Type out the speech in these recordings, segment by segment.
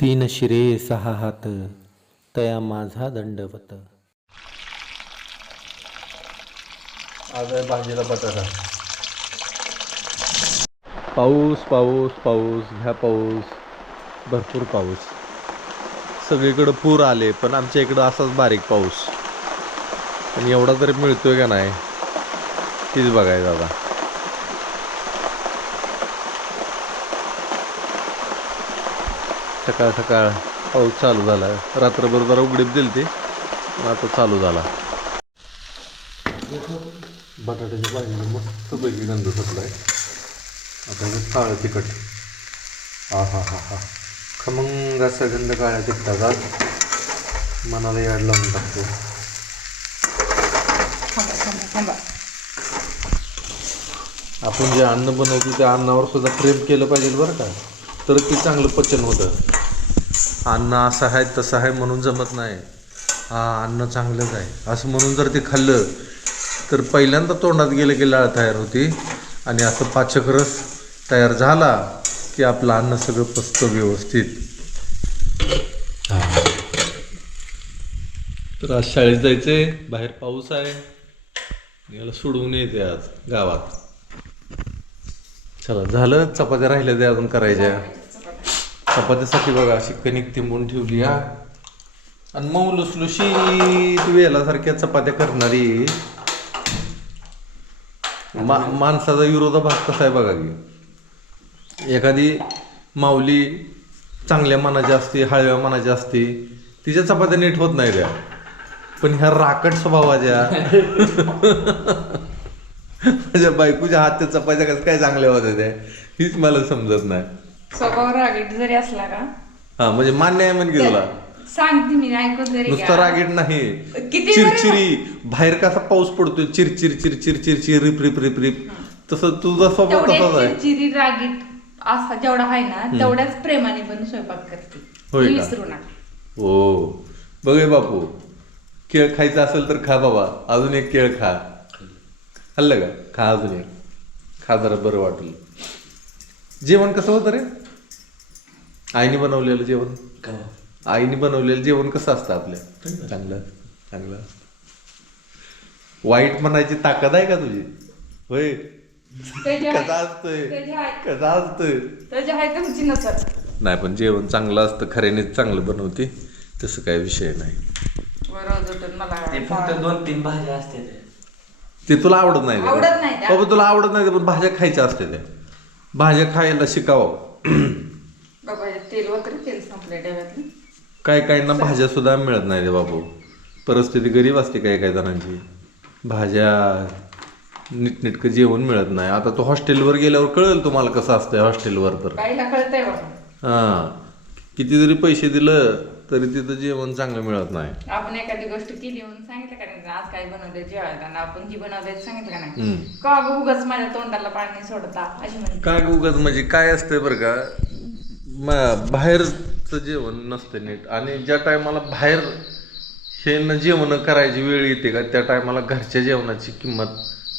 तीन शिरे सहा हात तया माझा दंडवत. आज आहे भाजीला बटाटा. पाऊस पाऊस पाऊस ह्या पाऊस भरपूर पाऊस. सगळीकडं पूर आले पण आमच्या इकडं असाच बारीक पाऊस. पण एवढा तरी मिळतोय का नाही तीच बघायचं आता. सकाळ सकाळ पाऊस चालू झाला. रात्रभर जरा उघडीप दिली ती आता चालू झाला. बटाट्याच्या भाजीला मस्त पैकी गंध सुटलाय. आता हे काळं तिखट. हा हा हा हा. खमंग असा गंध काळ्या तिखटाचा. मनाला याड लावून टाकतो. आपण जे अन्न बनवतो त्या अन्नावर सुद्धा प्रेम केलं पाहिजे बरं का? तर ते चांगलं पचन होतं. अन्न असं आहे तसं आहे म्हणून जमत नाही. हा अन्न चांगलंच आहे. असं म्हणून जर ते खाल्लं तर पहिल्यांदा तोंडात गेलं की लाळ तयार होती. आणि असं पाचक रस तयार झाला की आपलं अन्न सगळं पचतं व्यवस्थित. तर आज शाळेत जायचंय बाहेर पाऊस आहे. याला सोडवून येते आज गावात. चला झालं चपात्या राहिल्या ते अजून करायच्या. चपात्यासाठी बघा अशी कणिक तिंबून ठेवली हा. आणि मऊ लुसलुशीत वेलासारख्या चपात्या करणारी. मा माणसाचा विरोधाभास कसा आहे बघा की. एखादी माऊली चांगल्या मनाची असते हळव्या मनाची असते तिच्या चपात्या नीट होत नाही त्या. पण ह्या राकट स्वभावाच्या माझ्या बायकोच्या हातच्या चपात्या कसं काय चांगल्या होत्या त्या हीच मला समजत नाही. स्वभाव रागीट जरी असला का? हा म्हणजे मान्य आहे म्हणजे तुला. सांगते मी ऐकून जरी नुसतं घ्या. रागीट नाही. किती चिरचिरी. बाहेर कसा पाऊस पडतोय चिरचिर चिरचिर चिरचिर रिप रिप रिप रिप. तसं तुझा स्वभाव तेवढ्या तसाच आहे. चिरचिरी रागीट असा जेवढा आहे ना तेवढ्याच प्रेमाने पण स्वयंपाक करते. होय ही का? विसरू नका. हो. बघे बापू केळ खायचा असेल तर खा बाबा. अजून एक केळ खा. खाल्लं का? खा अजून एक. खा जरा बरं वाटेल. जेवण कसं होतं रे? आईने बनवलेलं जेवण. आईने बनवलेलं जेवण कसं असतं आपल्या? चांगलं चांगलं. वाईट म्हणायची ताकद आहे का तुझी? होय. कसं असतंय? कसं असतंय? नाही पण जेवण चांगलं असतं खऱ्यानेच चांगलं बनवते. तसं काही विषय नाही. ते फक्त दोन तीन भाज्या असते ते. तुला आवडत नाही. बाबा तुला आवडत नाही पण भाज्या खायच्या असते त्या. भाज्या खायला शिकावं. बाबा तेल वगैरे तेल संपले डब्यातलं. काही काहींना भाज्या सुद्धा मिळत नाही रे बाबू. परिस्थिती गरीब असते काही काही जणांची. भाज्या नीटनेटकं जेवण मिळत नाही. आता तो हॉस्टेलवर गेल्यावर कळेल तुम्हाला कसं असतंय हॉस्टेलवर तर. बाईला कळतंय बाबा. हां. किती जरी पैसे दिलं तरी तिथं जेवण चांगलं मिळत नाही. आपण एखादी गोष्ट केली म्हणून सांगितलं का नाही? आज काय बनवलं जेवायला? आणि आपण जी बनवलंय सांगितलं का नाही? हम्म. का गं उगाच माझ्या तोंडाला पाणी सोडता? अशी म्हणते. काय उगाच? म्हणजे काय असतंय बरं का म- बाहेरचं जेवण नसतं नीट. आणि ज्या टायमाला बाहेर हे न जेवण करायची वेळ येते का त्या टायमाला घरच्या जेवणाची किंमत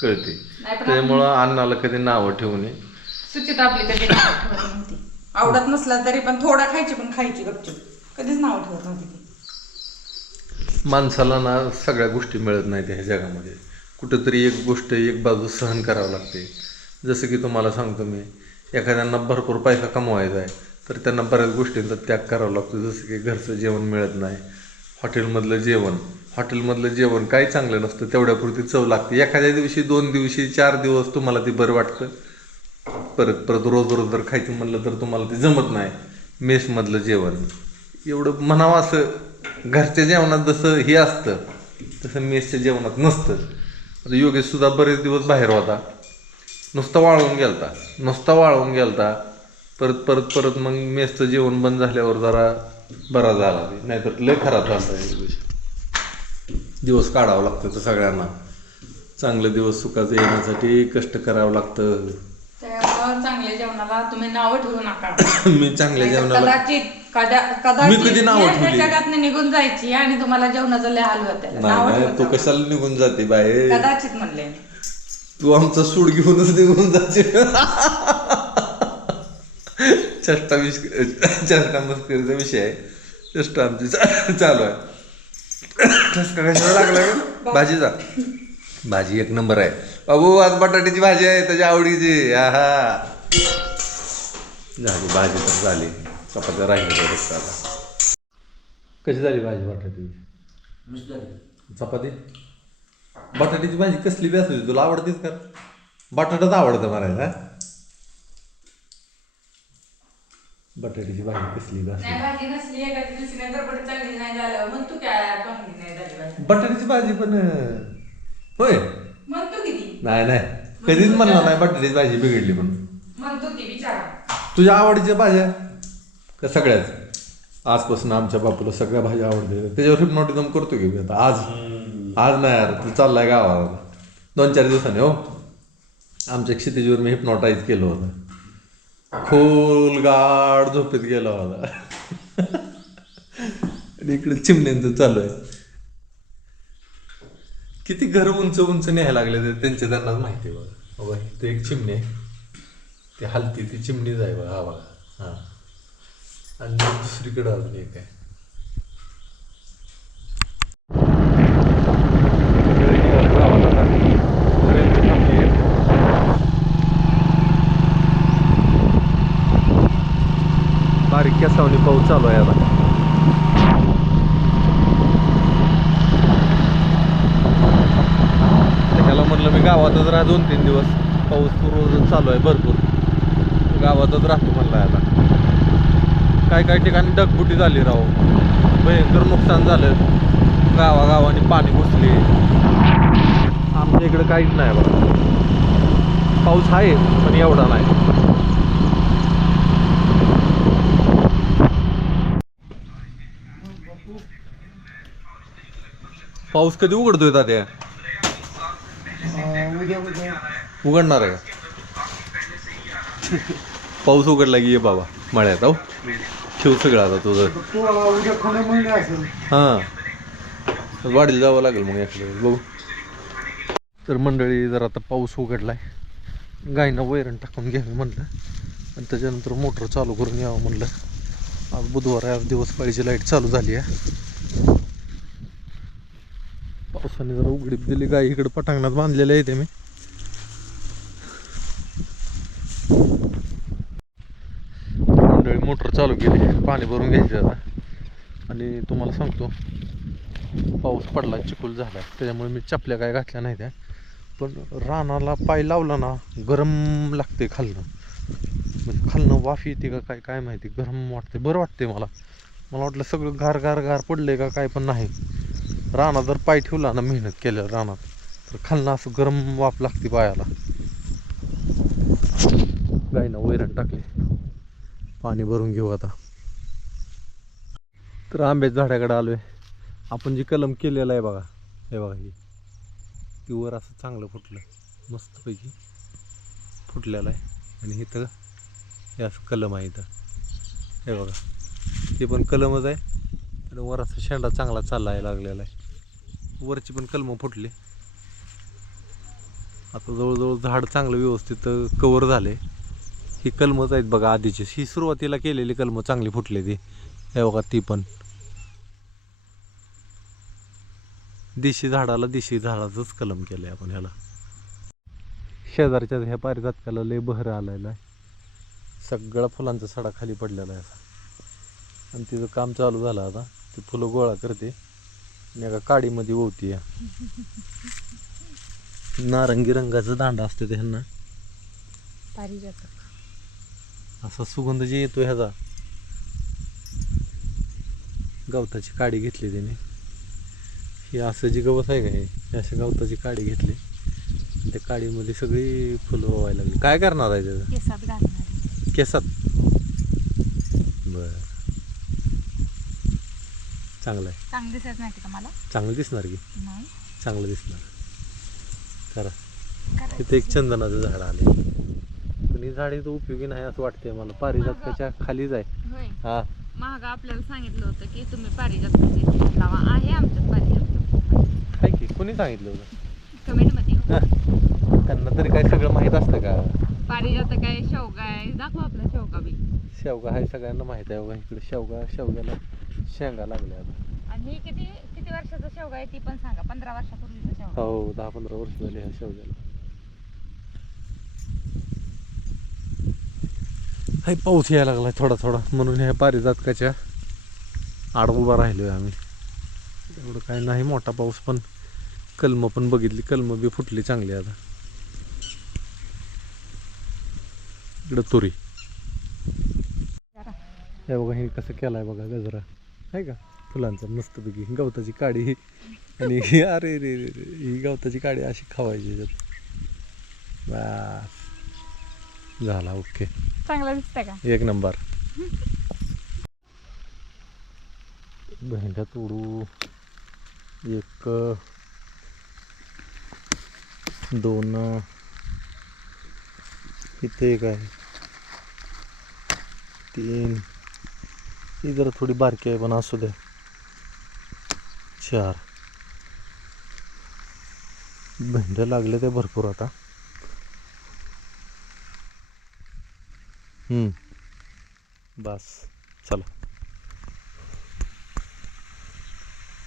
कळते. नाही पण त्यामुळं अन्नाला कधी नावं ठेवू नये. सुचित आपली कधी नव्हती. आवडत नसला तरी पण थोडा खायची पण खायची गपचूप. कधीच नाव ठेवत नव्हती ती. माणसाला ना सगळ्या गोष्टी मिळत नाहीत ह्या जगामध्ये. कुठंतरी एक गोष्ट एक बाजू सहन करावं लागते. जसं की तुम्हाला सांगतो मी एखाद्यांना भरपूर पैसा कमवायचा आहे तर त्यांना बऱ्याच गोष्टींचा त्याग करावा लागतो. जसं की घरचं जेवण मिळत नाही हॉटेलमधलं जेवण. हॉटेलमधलं जेवण काही चांगलं नसतं तेवढ्यापुरती चव लागते. एखाद्या दिवशी दोन दिवशी चार दिवस तुम्हाला ते बरं वाटतं. परत परत रोज रोज जर खायचं म्हणलं तर तुम्हाला ते जमत नाही. मेसमधलं जेवण. एवढं म्हणावं असं घरच्या जेवणात जसं हे असतं तसं मेसच्या जेवणात नसतं. आता योगेश सुद्धा बरेच दिवस बाहेर होता. नुसता वाळवून गेलता. नुसता वाळवून गेलता. परत परत परत मग मेसचं जेवण बंद झाल्यावर जरा बरा झाला. नाहीतर लय खराब झाला दिवस काढावं लागतं तर सगळ्यांना. चांगले दिवस सुखाचे येण्यासाठी कष्ट करावं लागतं. त्यामुळं चांगल्या जेवणाला तुम्ही नावं ठेवू नका. मी चांगल्या जेवणाला मी कधी नावं ठेवली? जगात निघून जायची आणि तुम्हाला जेवणाचं लय हाल होते नाही नाही तू कशाला निघून जाते बाहेर कदाचित म्हणले तू आमचा सूड घेऊनच निघून जाते. चष्टा चष्टा मस्करीचा विषय आहे. चष्टा आमची चालू आहे. ठसका कशाला लागला? भाजीचा. भाजी एक नंबर आहे. बाबू आज बटाट्याची भाजी आहे त्याच्या आवडीची. आहा. झाली भाजी तर झाली. चपात्या राहिली आता. कशी झाली भाजी बटाट्याची? चपाती? बटाट्याची भाजी कसली बी असू दे, तुला आवडतीच का? बटाटाच आवडतं मला बटाट्याची भाजी कसली बी असू दे. नाही भाजी नसली एखाद्या दिवशी नाही गडबड चांगली नाही झालं म्हणतो काय चांगली नाही झाली भाजी. बटाट्याची भाजी पण अं, होय? म्हणतो किती. नाही नाही. कधीच म्हणणार नाही बटाट्याची भाजी बिघडली म्हणून. म्हणतो ती विचारा. तुझ्या आवडीच्या भाज्या? का सगळ्याच. आजपासून आमच्या बापूला सगळ्या भाज्या आवडते. त्याच्यावर हिप्नॉटिझम करतो की मी आता. आज आज नाही यार तू चाललाय गावाला. दोन चार दिवसांनी हो. आमच्या क्षितिजीवर मी हिप्नॉटाईज केलं होतं. खोल गाढ झोपेत गेला होता. आणि इकडे चिमण्यांचं चालू आहे. किती घर उंच उंच न्यायला लागले ते त्यांचे त्यांनाच माहिती आहे बघा. बाबा ते एक चिमणी आहे. ते हलती ती चिमणीच आहे बघा हा बघा हा. आणि दुसरीकडं अजून एक आहे. बारीक सावली पाऊस चालू आहे आता. त्याला म्हणलं मी गावातच राहा दोन तीन दिवस. पाऊस पूर्व चालू आहे भरपूर. गावातच राहतो म्हणलं आता. काय काय ठिकाणी डगबुटी झाली राव. भयंकर नुकसान झालं. गावागावाने पाणी घुसले. आमच्या इकडं काहीच नाही बघा. पाऊस आहे पण एवढा नाही. पाऊस कधी उघडतोय तात्या? उघडणार आहे का? पाऊस उघडला की ये बाबा मळ्यात हो? ठेव सगळं आता तुझं. हां. वाढीला जावं लागेल मग एखाद्या बघू. तर मंडळी जर आता पाऊस उघडलाय. गायनं वैरण टाकून घ्यावी म्हणलं. आणि त्याच्यानंतर मोटर चालू करून यावं म्हणलं. आज बुधवार आहे आज दिवस पाळीची लाइट चालू झाली आहे. पावसाने जरा उघडीत दिली. गाई इकडे पटांगणात बांधलेलं आहे ते मी मंडळी मोटर चालू केली पाणी भरून घ्यायचं आता. आणि तुम्हाला सांगतो पाऊस पडला चिखूल झाला. त्याच्यामुळे मी चपल्या काय घातल्या नाही त्या. पण रानाला पाय लावला ना गरम लागते खालनं. म्हणजे खालनं वाफ येते का काय काय माहिती गरम वाटते बरं वाटते मला. मला वाटलं सगळं गार गार गार पडलंय का काय पण नाही. रानात जर पाय ठेवला ना मेहनत केल्या रानात तर खालणं असं गरम वाफ लागते पायाला. गायना वैरण टाकले पाणी भरून घेऊ आता. तर आंब्याच्या झाडाकडे आलोय. आपण जी कलम केलेला आहे बघा हे बघा ही. ती वर असं चांगलं फुटलं मस्तपैकी फुटलेलं आहे. आणि इथं हे असं कलम आहे इथं. हे बघा ते पण कलमच आहे. आणि वर असा शेंडा चांगला चालला लागलेला आहे. वरची पण कलमं फुटली. आता जवळजवळ झाड चांगलं व्यवस्थित कवर झाले. ही कलमच आहेत बघा आधीची. ही सुरुवातीला केलेली कलमं चांगली फुटली ती. हे बघा ती पण. देशी झाडाला देशी झाडाचंच कलम केलं आहे आपण ह्याला. शेजारच्या ह्या पारिजातकाला लय बहर आलेला आहे सगळा फुलांचा सडा खाली पडलेला आहे असा. आणि तिचं काम चालू झालं आता. ती फुलं गोळा करते. आणि एका काडीमध्ये ओवती नारंगी रंगाचं दांडा असते ते ह्यांना. असा सुगंध जे येतो ह्याचा. गवताची काडी घेतली त्याने ही असं जी गवत आहे का हे? अशा गवताची काडी घेतली. त्या काडीमध्ये सगळी फुलं व्हायला लागली. काय करणार आहे त्याचं? केसात घालणार केसात? बर. चांगलं आहे. चांगलं दिसत नाही का मला चांगलं दिसणार की? नाही. चांगलं दिसणार. करा. करायचं. इथे एक चंदनाचं झाड आले पण ही झाड इथं उपयोगी नाही असं वाटतंय मला. पारिजातकाच्या खालीच आहे. होय. हा. महाग आपल्याला सांगितलं होतं की तुम्ही पारिजातकाचे झाड लावा. आहे आमच्यात पारिजात. काय की? कोणी सांगितलं होतं? कमेंटमध्ये हो. हा. त्यांना तरी काय सगळं माहीत असतं का? पारिजात काय शेवगा आहे? दाखव आपला शेवगा बी. शेवगा आहे सगळ्यांना माहिती आहे बघा इकडे. शेवगा शेवग्याला शेंगा लागल्या आता. आणि ही किती किती वर्षाचा शेवगा आहे ती पण सांगा. पंधरा वर्षापूर्वीचा शेवगा. हो दहा पंधरा वर्ष झाली ह्या शेवग्याला. हे पाऊस यायला लागलाय थोडा थोडा. म्हणून ह्या पारिजातकाच्या आड उभा राहिलो आहे आम्ही. एवढं काय नाही मोठा पाऊस पण. कलम पण बघितली कलम बी फुटली चांगली आता. इकडं तुरी. हे बघा हे कसं केलाय बघा गजरा. आहे का? फुलांचा मस्तपैकी. गवताची काडी. ही आणि अरे रे रे ही गवताची काडी अशी खावायची याच्यात. बस झाला ओके. चांगला दिसतंय का? एक नंबर. भेंड्या तोडू. एक दोन. इथे एक आहे. तीन. ही जरा थोडी बारकी आहे पण असू दे. चार. भेंड्या लागले ते भरपूर आता. बस चला.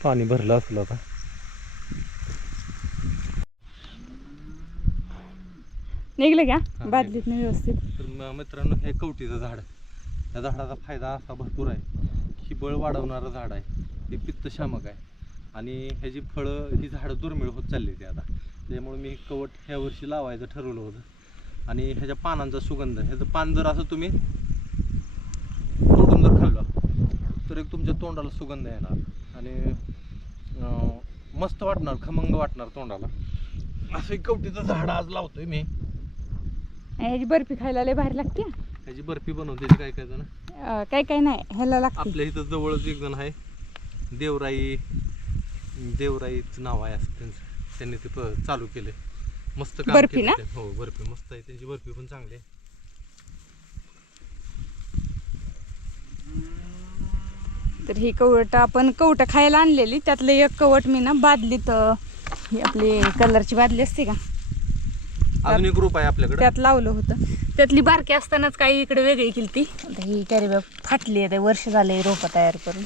पाणी भरलं असेल आता. निघले का? हा, बादलीत व्यवस्थित. तर म- मित्रांनो हे कवटीचं झाड या झाडाचा फायदा असा भरपूर आहे ही बळ वाढवणारं झाड आहे. हे पित्तशामक आहे. आणि ह्याची फळं ही झाडं दुर्मिळ होत चालली ती आता. त्यामुळे मी कवट ह्या वर्षी लावायचं ठरवलं होतं. आणि ह्याच्या पानांचा सुगंध. ह्याचं पान जर असं तुम्ही तोडून जर खाल्लं तर एक तुमच्या तोंडाला सुगंध येणार. आणि मस्त वाटणार खमंग वाटणार तोंडाला. असं एक कवटीचं झाड आज लावतोय मी. ह्याची बर्फी खायला लय भारी लागते. ह्याची बर्फी बनवते काय काय जण? काय काय नाही ह्याला लागते. आपल्या इथं जवळच एक जण आहे. देवराई देवराईचं नाव आहे असं त्यांचं. त्यांनी ते चालू केले मस्त काम बर्फी केलं ना? ते. हो बर्फी. मस्त आहे त्यांची. बर्फी पण चांगली आहे. तर ही कवट आपण कवट खायला आणलेली. त्यातलं एक कवट मी ना बादलीत अं, ही आपली कलरची बादली असते का? अजून एक ग्रुप आहे आपल्याकडे. त्यात लावलं होतं. त्यातली बारकी असतानाच काही इकडे वेगळी केली ती आता ही कॅरीबॅग फाटली आहे. ते वर्ष झाले रोपं तयार करून.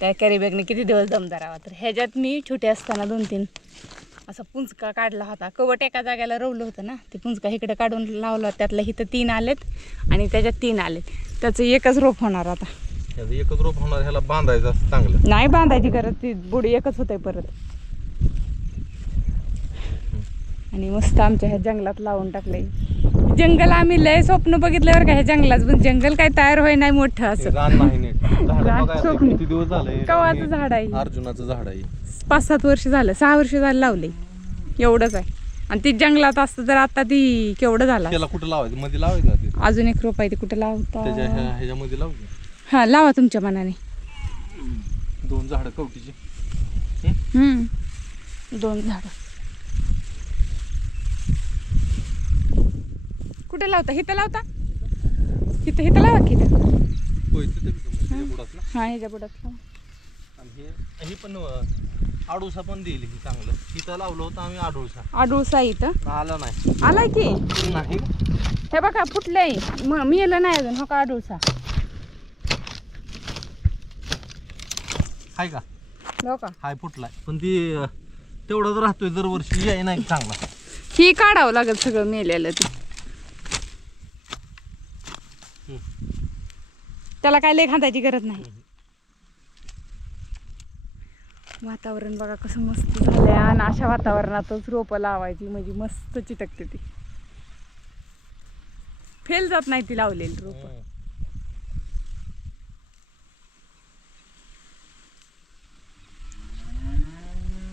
त्या कॅरीबॅगने किती दिवस दम धरावा तर ह्याच्यात मी छोटे असताना दोन तीन असा पुंचका काढला होता. कवट एका जागेला रवलं होतं ना ते पुंचका इकडे काढून लावला त्यातलं इथं तीन आलेत आणि त्याच्यात तीन आलेत. त्याचं एकच रोप होणार आता. एकच रोप होणार ह्याला बांधायचं चांगलं. नाही बांधायची गरज ती बुडी एकच होते परत. आणि मस्त आमच्या ह्या जंगलात लावून टाकलंय. जंगल आम्ही लय स्वप्न बघितल्यावर का ह्या जंगलात पण जंगल काय तयार होय नाही मोठं असं. रान नाही स्वप्न. झाले कवाचं झाड आहे अर्जुनाचं झाड आहे. पाच सात वर्ष झालं. सहा वर्ष झालं लावले एवढंच आहे. आणि ती जंगलात असतं तर आता ती केवढं झालं? त्याला कुठं लावायचं? मध्ये लावायचं ते अजून एक रोप आहे ते कुठं त्याच्या लावता ह्या- ह्याच्यामध्ये लावू हा लावा तुमच्या मनाने. दोन झाडं कवटीची हम्म. दोन झाड. कुठे लावता? इथं लावता? इथं इथं लावा की इथं. होय तिथे त्याच्या बुडात ना. हा ह्याच्या बुडात लावा. आणि हे ही पण अं, आडूसा पण देईल ही चांगलं. तिथं लावलं होतं आम्ही आडूसा आडूळसा इथं? आलं नाही. आलाय की? नाही. हे बघा फुटलंय. म येलं नाही अजून हो का आडूळसा? हाय का? हो का? हाय फुटलाय. पण ती अं, तेवढाच राहतोय दरवर्षी याय नाही चांगला. ही काढावं लागेल सगळं मेलेलं ते. त्याला काय लय खांदायची गरज नाही. वातावरण बघा कसं मस्त झालंय. आणि अशा वातावरणातच रोपं लावायची म्हणजे मस्त चिटकते ती. फेल जात नाही ती लावलेली रोपं.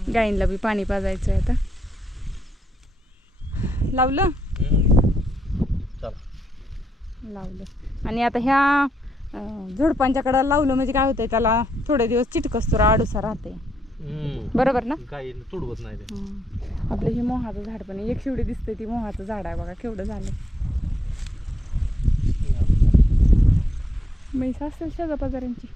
गाईंला बी पाणी पाजायचं आहे आता. लावलं? लावलं. आणि आता ह्या झुडपांच्याकडं लावलं म्हणजे काय होतंय त्याला थोडे दिवस चिटकस तो आडूसा राहते. बरोबर ना? काही तुडवत नाही ते. आपलं हे मोहाचं झाड पण आहे. एक शिवडी दिसते ती मोहाचं झाड आहे बघा केवढं झालं. म्हैस असेल शेजापाजाऱ्यांची.